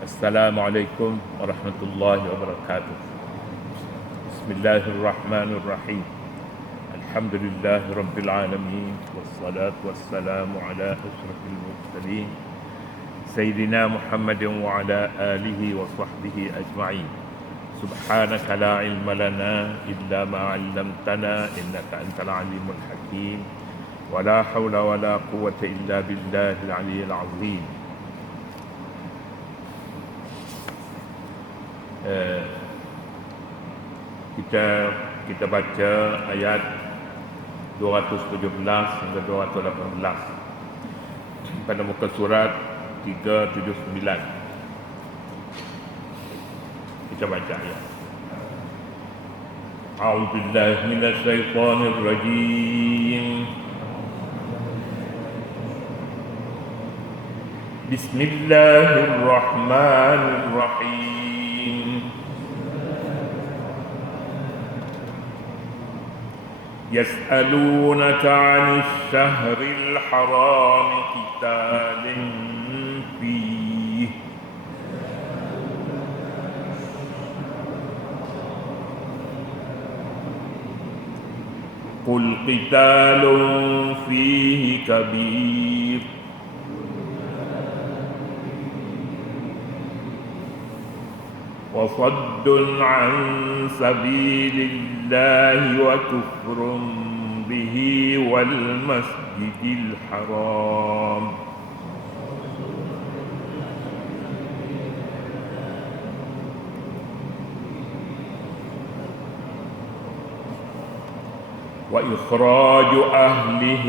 Assalamualaikum warahmatullahi wabarakatuh. Bismillahirrahmanirrahim. Alhamdulillahi rabbil alamin. Wassalatu wassalamu ala asyrafil mursalin Sayyidina Muhammadin wa ala alihi wa sahbihi ajma'in. Subhanaka la ilma lana illa ma 'allamtana innaka antal alimul hakim. Wa la hawla wa la quwwata illa billahil aliyyil azim. Kita baca ayat 217 hingga 218 pada muka surat 379. Kita baca ayat. A'udzubillahi minasyaitonir rajim. Bismillahirrahmanirrahim. يسألونك عن الشهر الحرام قتال فيه قل قتال فيه كبير وصد عن سبيل الله وكفر به والمسجد الحرام وإخراج أهله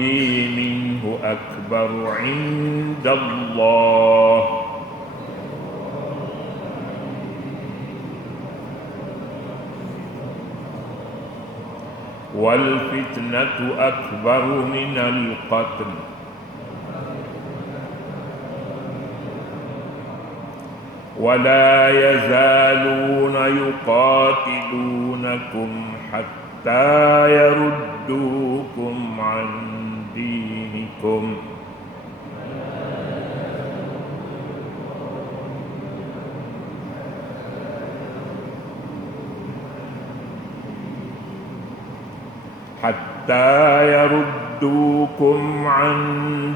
منه أكبر عند الله والفتنة أكبر من القتل ولا يزالون يقاتلونكم حتى يردوكم عن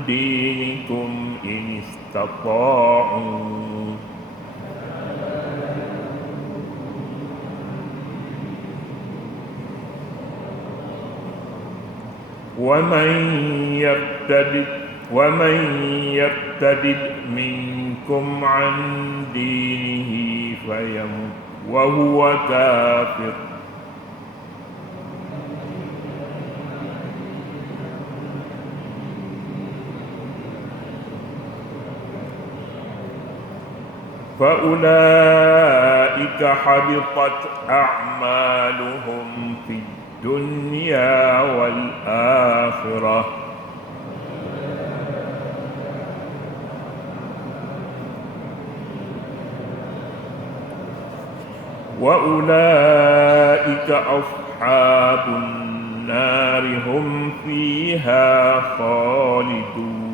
دينكم إن استطاعوا ومن يرتد منكم عن دينه فيمت وهو كافر فأولئك حبطت أعمالهم في الدنيا والآخرة وأولئك أصحاب النار هم فيها خالدون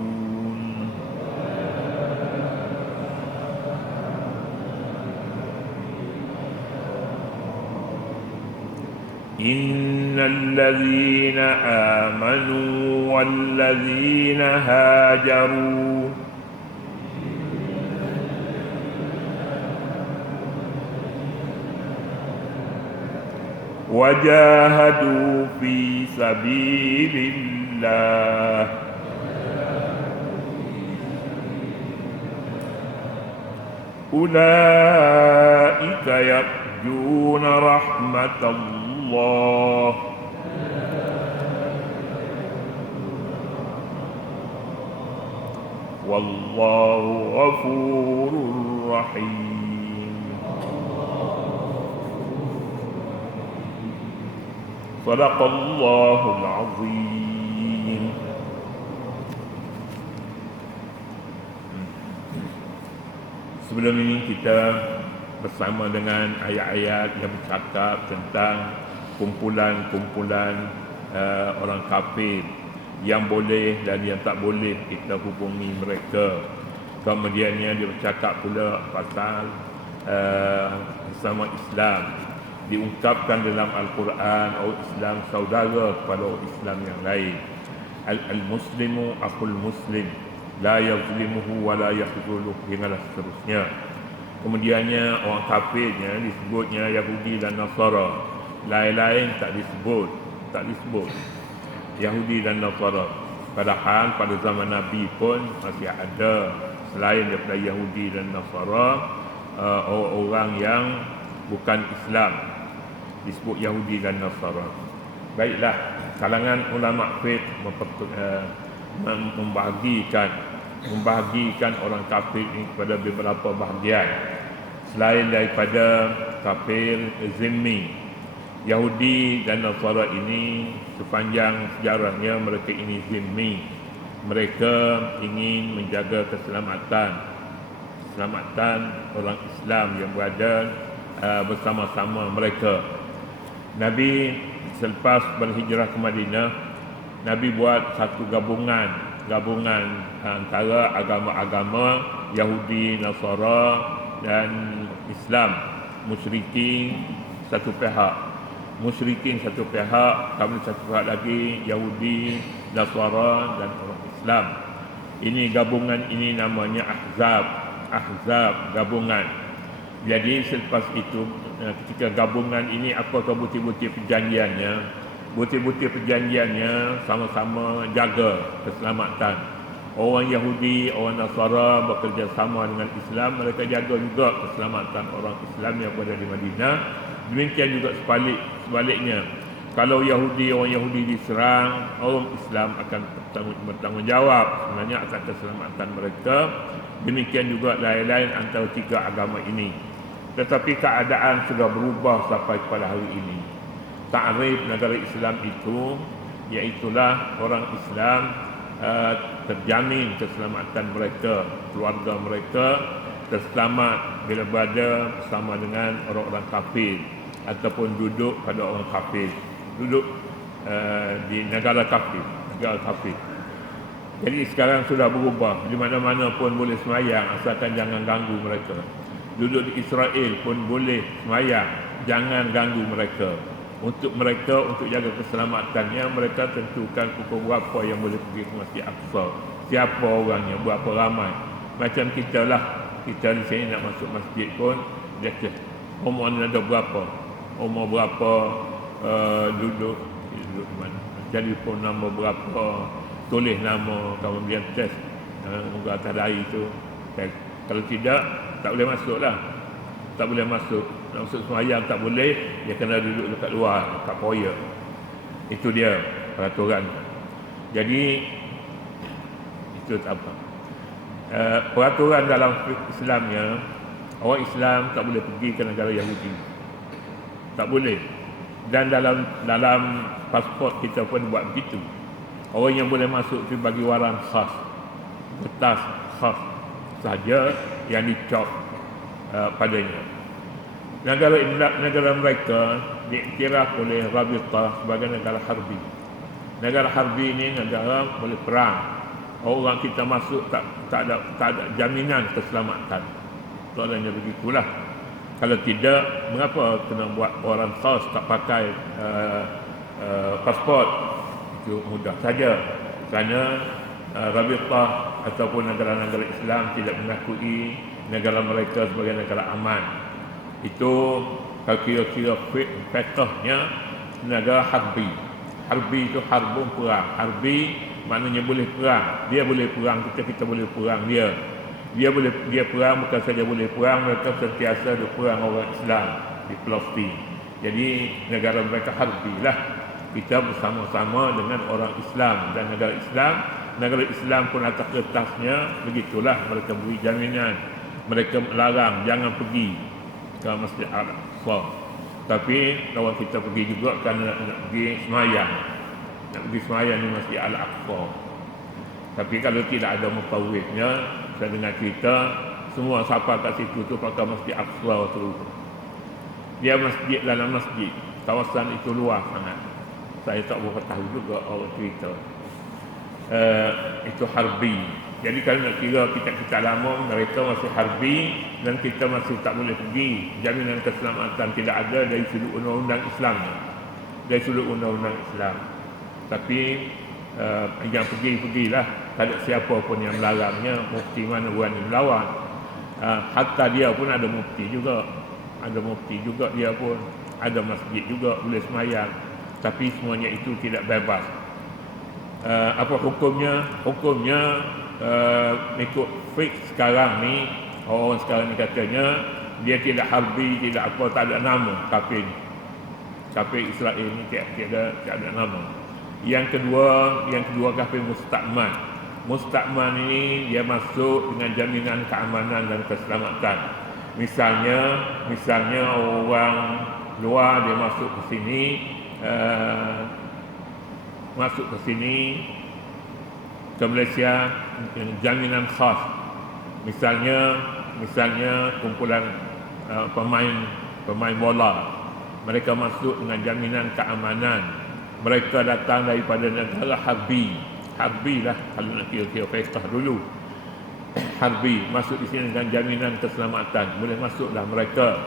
إن الذين آمنوا والذين هاجروا وجاهدوا في سبيل الله أولئك يرجون رحمة الله والله غفور رحيم. صدق الله العظيم. Sebelum ini kita bersama dengan ayat-ayat yang bercakap tentang kumpulan-kumpulan orang kafir yang boleh dan yang tak boleh kita hubungi mereka Kemudiannya dia bercakap pula pasal sesama Islam. Diungkapkan dalam Al-Quran, orang Islam saudara kepada orang Islam yang lain. Al-Muslimu akhul Muslim, la yazlimuhu wa la yakhzuluhu, hinggalah seterusnya. Kemudiannya orang kafirnya disebutnya Yahudi dan Nasara. Lain-lain tak disebut. Yahudi dan Nasara. Padahal pada zaman Nabi pun masih ada selain daripada Yahudi dan Nasara orang-orang yang bukan Islam, disebut Yahudi dan Nasara. Baiklah, kalangan ulama fiqh membahagikan orang kafir ini kepada beberapa bahagian. Selain daripada kafir zimmi, Yahudi dan Nasara ini sepanjang sejarahnya mereka ini zimmi. Mereka ingin menjaga keselamatan orang Islam yang berada bersama-sama mereka. Nabi selepas berhijrah ke Madinah, Nabi buat satu gabungan antara agama-agama Yahudi, Nasara dan Islam. Musyrikin satu pihak, kemudian satu pihak lagi Yahudi, Nasara dan orang Islam. Ini gabungan ini namanya Ahzab gabungan. Jadi selepas itu ketika gabungan ini, apakah bukti-bukti perjanjiannya? Bukti-bukti perjanjiannya sama-sama jaga keselamatan. Orang Yahudi, orang Nasara bekerja sama dengan Islam, mereka jaga juga keselamatan orang Islam yang berada di Madinah. Demikian juga sebaliknya. Kalau orang Yahudi diserang, orang Islam akan bertanggungjawab sebenarnya akan keselamatan mereka. Demikian juga lain-lain antara tiga agama ini. Tetapi keadaan sudah berubah sampai pada hari ini. Ta'rif negara Islam itu, iaitulah orang Islam terjamin keselamatan mereka, keluarga mereka terselamat bila berada bersama dengan orang-orang kafir ataupun duduk pada orang kafir, duduk di negara kafir. Jadi sekarang sudah berubah, di mana-mana pun boleh semayang asalkan jangan ganggu mereka. Duduk di Israel pun boleh semayang, jangan ganggu mereka. Untuk jaga keselamatannya, mereka tentukan pukul berapa yang boleh pergi ke Masjid Aqsa, siapa orangnya, berapa ramai. Macam kita lah, kita di sini nak masuk masjid pun dia cek umur ada berapa, duduk di mana, telefon nombor berapa, tulis nama, kemudian test muka atas dahi tu. Kalau tidak, tak boleh masuk lah. Tak boleh masuk. Nak masuk semayang tak boleh, dia kena duduk dekat luar, dekat foyer. Itu dia peraturan. Jadi itu apa? Peraturan dalam Islamnya, orang Islam tak boleh pergi ke negara Yahudi. Tak boleh. Dan dalam pasport kita pun buat begitu. Orang yang boleh masuk itu bagi waran khas, kertas khas saja yang dicop padanya. Negara mereka diiktiraf oleh Rabitah sebagai negara harbi. Negara harbi ini negara boleh perang. Orang kita masuk tak ada jaminan keselamatan. Soalannya begitulah. Kalau tidak, mengapa kena buat waran khas, tak pakai pasport? Itu mudah saja. Kerana Rabitah ataupun negara-negara Islam tidak mengakui negara mereka sebagai negara aman. Itu kalau kira-kira fiqhnya negara harbi. Harbi itu harbun, perang. Harbi maknanya boleh perang. Dia boleh perang, kita boleh perang dia. Dia perang, bukan saja boleh perang, mereka sentiasa berperang orang Islam di Palestin. Jadi negara mereka harbi lah. Kita bersama-sama dengan orang Islam dan negara Islam pun atas kertasnya begitulah, mereka beri jaminan. Mereka melarang jangan pergi ke Masjid Al-Aqsa. Tapi lawan kita pergi juga kerana nak pergi semayang. Nak pergi semayang di Masjid Al-Aqsa. Tapi kalau tidak ada mufawwidnya, saya dengar cerita semua siapa kat situ tu pakai Masjid Al-Aqsa terus. Dia masjid dalam masjid. Kawasan itu luas sangat. Saya tak berapa tahu juga orang cerita. Itu harbi. Jadi kalau nak kira kita lama, mereka masih harbi dan kita masih tak boleh pergi. Jaminan keselamatan tidak ada dari sudut undang-undang Islam. Dari sudut undang-undang Islam. Tapi yang pergilah. Tak ada siapa pun yang melarangnya. Mufti mana berani melawan. Hatta dia pun ada mufti juga. Ada mufti juga dia pun. Ada masjid juga boleh semayang. Tapi semuanya itu tidak bebas. Apa hukumnya? Hukumnya ikut fix sekarang ni, orang sekarang ni katanya dia tidak harbi, tidak apa, tak ada nama kafir ni. Kafir Israel ni tiada nama. Yang kedua kafir mustakman. Mustakman ini dia masuk dengan jaminan keamanan dan keselamatan. Misalnya orang luar dia masuk ke sini ke Malaysia, jaminan khas. Misalnya kumpulan pemain bola, mereka masuk dengan jaminan keamanan. Mereka datang daripada negara harbi lah, kalau nak kira fiqh dulu. Harbi masuk di sini dengan jaminan keselamatan, boleh masuklah mereka.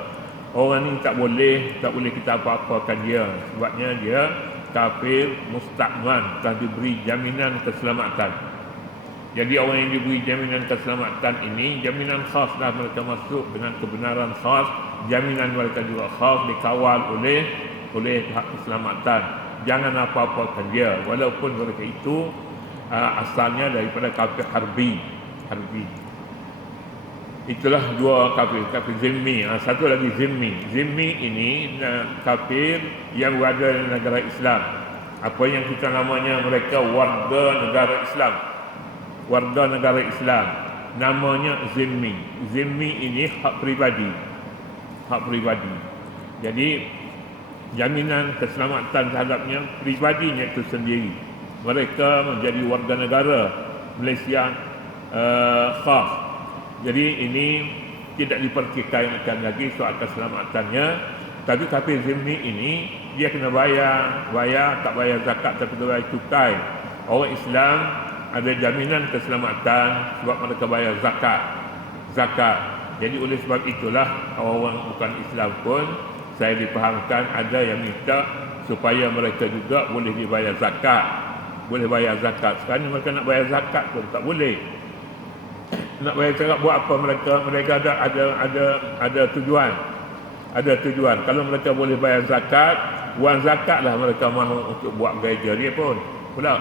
Orang ni tak boleh kita apa-apakan dia, sebabnya dia kafir mustakman, telah diberi jaminan keselamatan. Jadi orang yang diberi jaminan keselamatan ini, jaminan khas dah, mereka masuk dengan kebenaran khas. Jaminan mereka juga khas, dikawal oleh pihak keselamatan. Jangan apa-apakan dia, walaupun mereka itu asalnya daripada kafir harbi. Itulah dua kafir zimmi. Satu lagi zimmi. Zimmi ini kafir yang berada di negara Islam. Apa yang kita namanya mereka warga negara Islam. Warga negara Islam. Namanya zimmi. Zimmi ini hak pribadi. Jadi jaminan keselamatan terhadapnya pribadinya itu sendiri. Mereka menjadi warga negara Malaysia khas. Jadi ini tidak dipertikaikan lagi soal keselamatannya. Tapi kafir zimmi ini dia kena bayar, tak bayar zakat tapi dia bayar cukai. Orang Islam ada jaminan keselamatan sebab mereka bayar zakat. Jadi oleh sebab itulah orang bukan Islam pun saya dipahamkan ada yang minta supaya mereka juga boleh dibayar zakat. Boleh bayar zakat. Sekarang mereka nak bayar zakat pun tak boleh. Nak bayar zakat buat apa mereka? Mereka ada tujuan. Kalau mereka boleh bayar zakat, wang zakatlah mereka mahu untuk buat gereja dia pun. Pula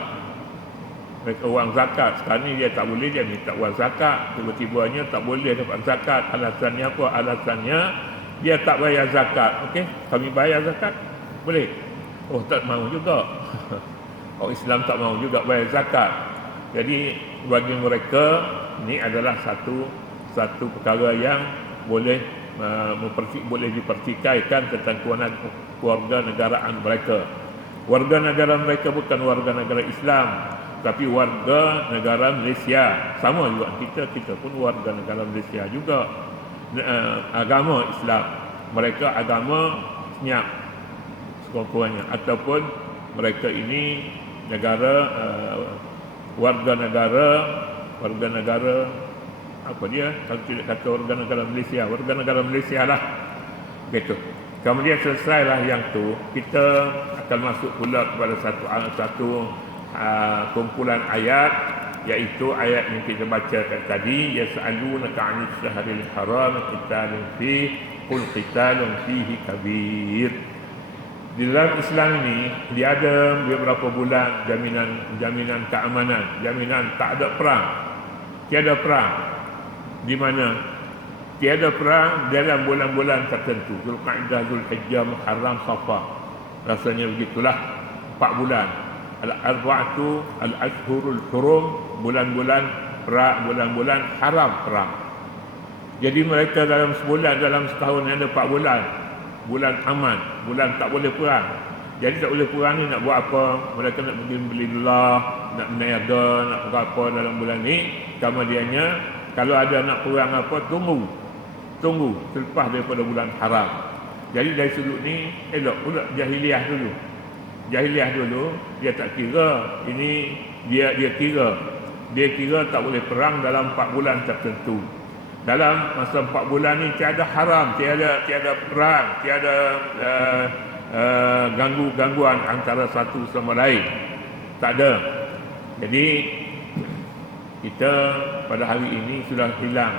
mereka wang zakat. Sekarang ni dia tak boleh, dia minta wang zakat. Tiba-tibanya tak boleh dapat zakat. Alasannya apa? Alasannya dia tak bayar zakat. Okey, kami bayar zakat. Boleh? Oh, tak mahu juga. Orang Islam tak mahu juga bayar zakat. Jadi bagi mereka ini adalah satu perkara yang boleh dipertikaikan tentang keluarga negaraan mereka. Warga negara mereka bukan warga negara Islam, tapi warga negara Malaysia. Sama juga kita pun warga negara Malaysia juga. Agama Islam, mereka agama senyap sekurang-kurangnya, ataupun mereka ini warga negara apa dia, kalau tidak kata warga negara Malaysia lah begitu. Kemudian selesailah yang tu, kita akan masuk pula kepada satu kumpulan ayat, iaitu ayat yang kita bacakan tadi, yas'alunaka 'anil syahril haram qitalun fihi qul qitalun fihi kabir. Di dalam Islam ini dia ada beberapa bulan jaminan keamanan, jaminan tak ada perang. Tiada perang. Di mana tiada perang dalam bulan-bulan tertentu. Zulqa'dah, Zulhijjah, Muharram, Safar. Rasanya begitulah 4 bulan. Al-arba'atu al-ashhurul hurum, bulan-bulan perang, bulan-bulan haram perang. Jadi mereka dalam sebulan, dalam setahun ada 4 bulan. Bulan aman, bulan tak boleh perang. Jadi tak boleh perang ni nak buat apa? Mereka nak pergi beli dolar, nak berniaga, nak buat apa dalam bulan ni. Kemudiannya kalau ada nak perang apa, tunggu selepas daripada bulan haram. Jadi dari sudut ni elok pula jahiliah dulu dia tak kira ini, dia kira dia kira tak boleh perang dalam 4 bulan tertentu. Dalam masa 4 bulan ni tiada haram, tiada perang, tiada gangguan antara satu sama lain. Tak ada. Jadi kita pada hari ini sudah hilang.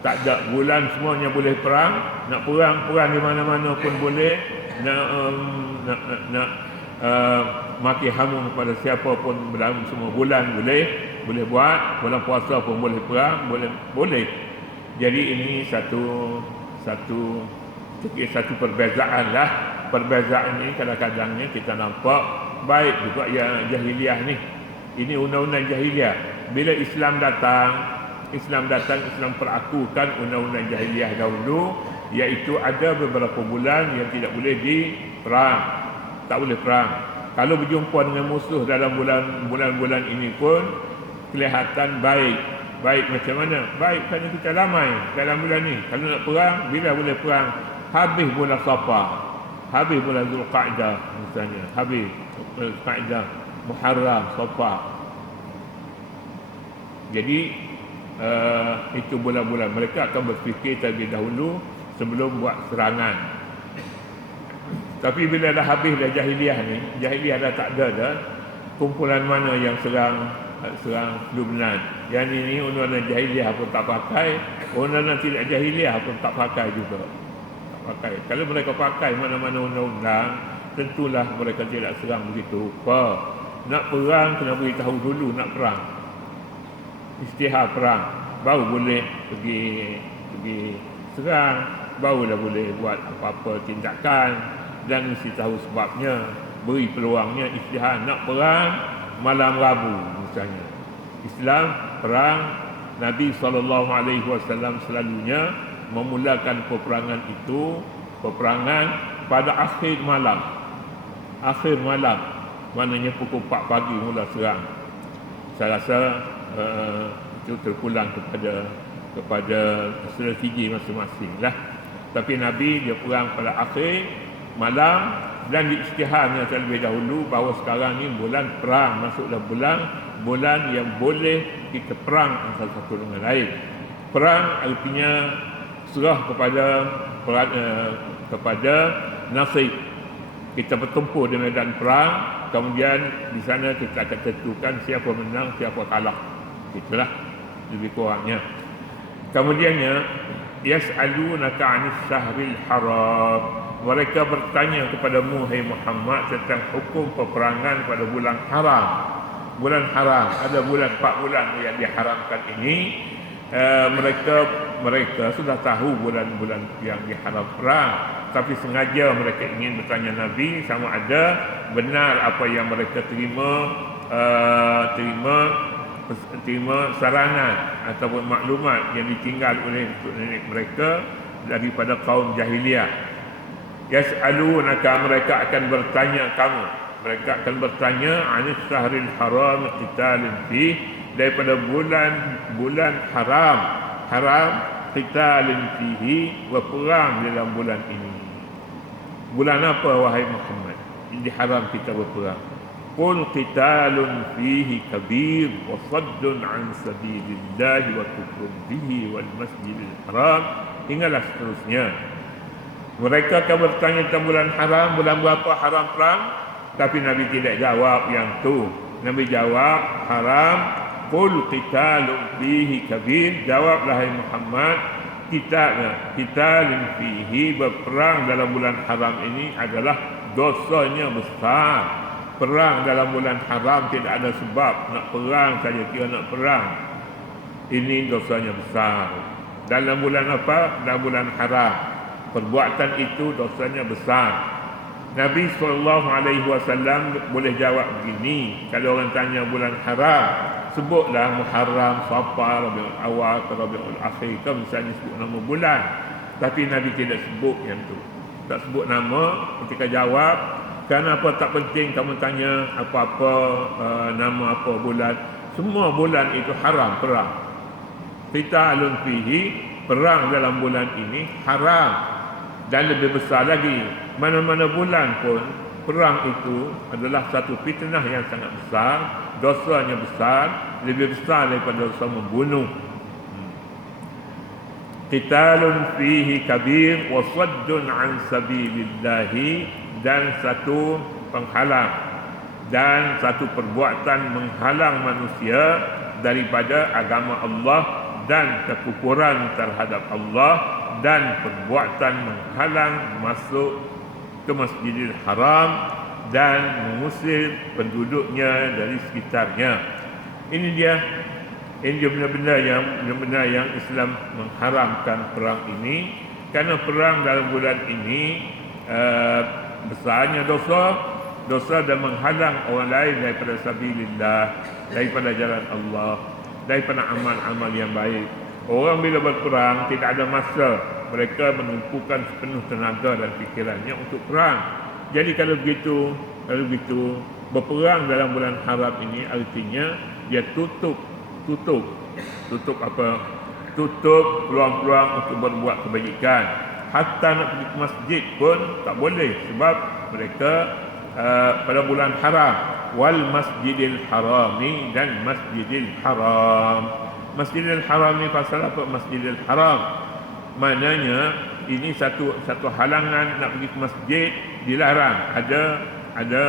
Tak ada bulan semuanya boleh perang. Nak perang di mana-mana pun boleh. Nak maki hamun kepada siapa pun dalam semua bulan boleh buat. Bulan puasa pun boleh perang, boleh. Jadi ini satu perbezaan lah. Perbezaan ini kadang-kadangnya kita nampak baik juga yang jahiliah ni. Ini undang-undang jahiliah. Bila Islam datang, Islam perakukan undang-undang jahiliah dahulu, iaitu ada beberapa bulan yang tidak boleh diperang. Tak boleh perang. Kalau berjumpa dengan musuh dalam bulan-bulan ini pun kelihatan baik. Baik macam mana? Baik kerana kita ramai dalam bulan ni. Kalau nak perang, bila boleh perang? Habis bulan Safar, habis bulan Zulqa'dah misalnya, habis Zulqa'dah, Muharram, Safar. Jadi itu bulan-bulan mereka akan berfikir terlebih dahulu sebelum buat serangan. Tapi bila dah habis dah jahiliah ni, jahiliah dah tak ada dah. Kumpulan mana yang serang Lubnan? Yang ini undang-undang jahiliah pun tak pakai, undang-undang tidak jahiliah pun tak pakai juga. Tak pakai. Kalau mereka pakai mana-mana undang-undang, tentulah mereka tidak serang begitu rupa. Nak perang kena beritahu dulu nak perang. Isytihar perang, baru boleh pergi serang, barulah boleh buat apa-apa tindakan, dan mesti tahu sebabnya, beri peluangnya. Isytihar nak perang malam Rabu misalnya. Islam perang, Nabi SAW selalunya memulakan peperangan itu, peperangan pada akhir malam. Akhir malam, maknanya pukul 4 pagi mula serang. Saya rasa itu terpulang kepada strategi masing-masing lah. Tapi Nabi dia perang pada akhir malam, dan diisytiharnya terlebih dahulu bahawa sekarang ni bulan perang, masuklah bulan yang boleh kita perang antara satu dengan lain. Perang artinya serah kepada nasib. Kita bertempur di medan perang, kemudian di sana kita akan tentukan siapa menang, siapa kalah. Itulah lebih kurangnya. Kemudiannya, yas'alunaka 'anis syahril haram. Mereka bertanya kepadamu, hai Muhammad, tentang hukum peperangan pada bulan haram. Bulan haram, ada 4 bulan yang diharamkan ini. Mereka sudah tahu bulan-bulan yang diharam perang, tapi sengaja mereka ingin bertanya Nabi sama ada benar apa yang mereka terima saranan ataupun maklumat yang ditinggal oleh nenek mereka daripada kaum jahiliah. Yas'alunaka, mereka akan bertanya kamu, mereka akan bertanya 'anis syahril haram qitalin fi, daripada bulan haram qitalin fihi, berperang dalam bulan ini. Bulan apa wahai Muhammad diharam kita berperang? Qul qitalun fihi kabir wa saddun 'an sabilillah wa kufrun bihi wal masjidil haram, hinggalah seterusnya. Mereka akan bertanya tentang bulan haram, bulan berapa haram perang, tapi Nabi tidak jawab yang tu. Nabi jawab haram. Qul qitalun fihi kabir, jawablah hai Muhammad, qitalun fihi, berperang dalam bulan haram ini adalah dosanya besar. Perang dalam bulan haram tidak ada sebab, nak perang saja kira nak perang, ini dosanya besar. Dalam bulan apa? Dalam bulan haram. Perbuatan itu dosanya besar. Nabi SAW boleh jawab begini. Kalau orang tanya bulan haram, sebutlah Muharram, Safar, Rabiul Awal, Rabiul Akhir, misalnya sebut nama bulan. Tapi Nabi tidak sebut yang tu, tak sebut nama ketika jawab. Kenapa tak penting kamu tanya apa-apa nama apa bulan? Semua bulan itu haram perang. Qitalun fihi, perang dalam bulan ini haram. Dan lebih besar lagi, mana-mana bulan pun perang itu adalah satu fitnah yang sangat besar, dosanya besar, lebih besar daripada dosa membunuh. Qitalun fihi kabir wa saddun an sabilillahi, dan satu penghalang dan satu perbuatan menghalang manusia daripada agama Allah dan kekufuran terhadap Allah, dan perbuatan menghalang masuk ke Masjidil Haram dan mengusir penduduknya dari sekitarnya. Ini dia benda-benda yang Islam mengharamkan perang ini, kerana perang dalam bulan ini besarnya dosa dan menghalang orang lain daripada sabilillah, daripada jalan Allah, daripada amal-amal yang baik. Orang bila berperang tidak ada masa, mereka menumpukan sepenuh tenaga dan fikirannya untuk perang. Jadi kalau begitu berperang dalam bulan haram ini artinya dia tutup peluang-peluang untuk berbuat kebajikan. Hatta nak pergi ke masjid pun tak boleh, sebab mereka pada bulan haram. Wal masjidil harami, dan masjidil haram. Masjidil haram ni pasal apa? Masjidil haram maknanya ini satu halangan nak pergi ke masjid, dilarang. Ada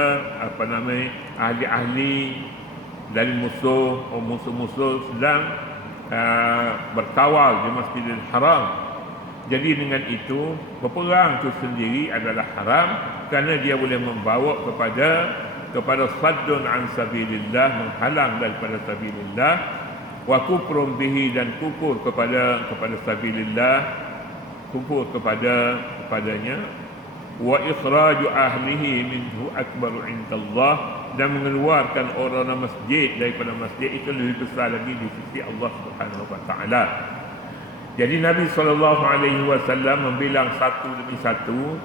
ahli-ahli dari musuh-musuh sedang berkawal di Masjidil Haram. Jadi dengan itu berperang itu sendiri adalah haram, kerana dia boleh membawa kepada saddun an sabilillah, menghalang daripada sabilillah, wa kufrun bihi, dan kufur kepada sabilillah, kufur kepadanya, wa ikhraju ahlihi minhu akbaru indallah, dan mengeluarkan orang masjid daripada masjid itu lebih besar lagi di sisi Allah Subhanahu wa taala. Jadi Nabi SAW membilang satu demi satu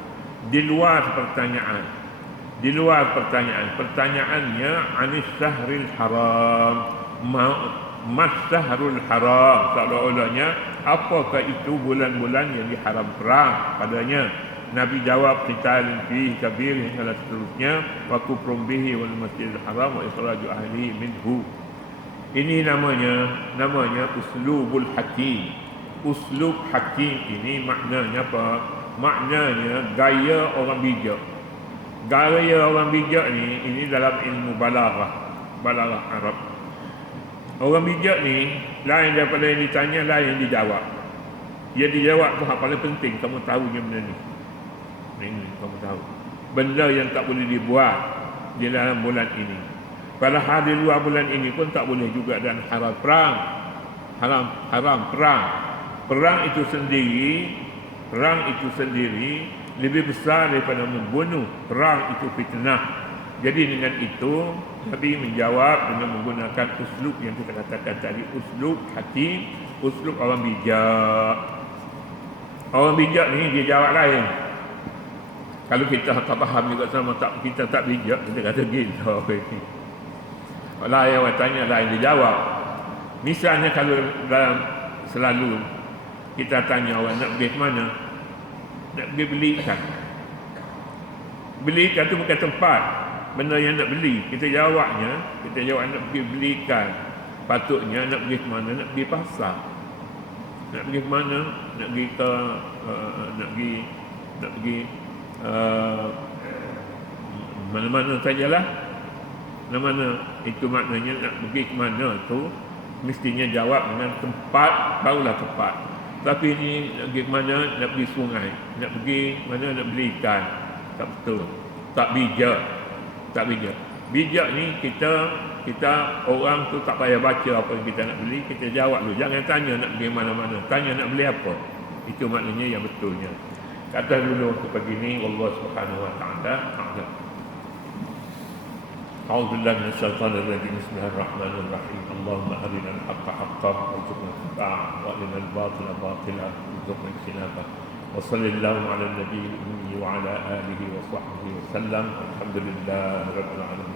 di luar pertanyaan. Pertanyaannya anis syahril haram, mas syahrul haram, seolah-olahnya apakah itu bulan-bulan yang diharam perang padanya. Nabi jawab qitalun fihi kabir, hingga seterusnya, wa kufrun bihi wal masjidil haram wa ikhraju ahli minhu. Ini namanya uslubul hakim. Uslub hakim ini maknanya apa? Maknanya gaya orang bijak. Gaya orang bijak ni, ini dalam ilmu balaghah Arab. Orang bijak ni lain daripada yang ditanya, lain yang dijawab. Dia dijawab tu hal paling penting, kamu tahu je benda ni. Ini kamu tahu. Benda yang tak boleh dibuat di dalam bulan ini. Padahal di luar bulan ini pun tak boleh juga, dan haram perang. Perang itu sendiri lebih besar daripada membunuh. Perang itu fitnah. Jadi dengan itu Nabi menjawab dengan menggunakan uslub yang kita katakan tadi, uslub hakim, uslub orang bijak. Orang bijak ni dia jawab lain. Kalau kita tak faham juga sama, kita tak bijak, kita kata gila ini. Lain orang tanya, lain dia jawab. Misalnya kalau dalam selalu kita tanya orang nak pergi ke mana, nak pergi beli ikan. Beli ikan tu bukan tempat benda yang nak beli. Kita jawab nak pergi beli ikan. Patutnya nak pergi ke mana? Nak pergi pasar. Nak pergi ke mana? Nak pergi ke nak pergi mana-mana sajalah. Mana-mana itu maknanya nak pergi ke mana tu mestinya jawab dengan tempat, barulah tepat. Tapi ini nak pergi ke mana? Nak pergi sungai. Nak pergi mana? Nak beli ikan. Tak betul. Tak bijak. Bijak ni kita orang tu tak payah baca apa yang kita nak beli, kita jawab dulu. Jangan tanya nak pergi mana-mana, tanya nak beli apa. Itu maknanya yang betulnya. Kata dulu untuk pagi ni, Allah Subhanahu wa taala a'lam. A'udzu billahi minasyaitonir rajim. Bismillahirrahmanirrahim. Allahumma arina al-haqqa haqqan warzuqna ittiba'ahu wa arina al-batila batilan warzuqna ijtinabah. Wa sallallahu ala nabiyil ummi wa ala alihi wa sahbihi wa sallam. Alhamdulillahi rabbil alamin.